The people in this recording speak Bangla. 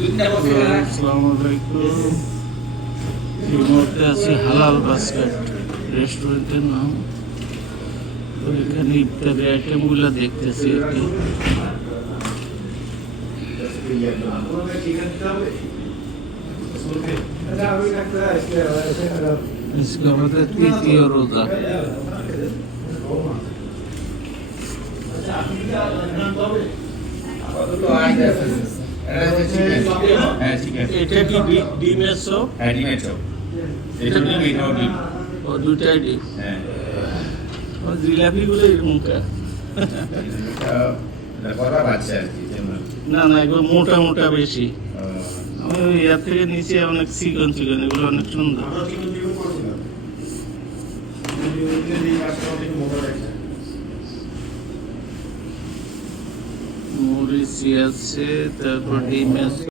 আসসালামু আলাইকুম। এই মুহূর্তে আছি হালাল বাস্কেট রেস্টুরেন্টের নাম। তো এখানে ইফতারি আইটেমগুলো দেখতেছি আর কি। আজকে আমাদের তৃতীয় রোজা। এটা কি ডিমের চপ? হ্যাঁ, ডিমের চপ। এটা ডিম, এটাও ডিম। ও দুটাই ডিম। হ্যাঁ। ও জিলাপিগুলো এরকম কা? এটা করা বাচ্চা আর কি, যেমন না না, এগুলো মোটা মোটা বেশি। আহ, আমি ওই ইয়ার থেকে নিচে অনেক চিকন চিকন, এগুলো অনেক সুন্দর। মরিচি আছে, তারপর ডিম আছে।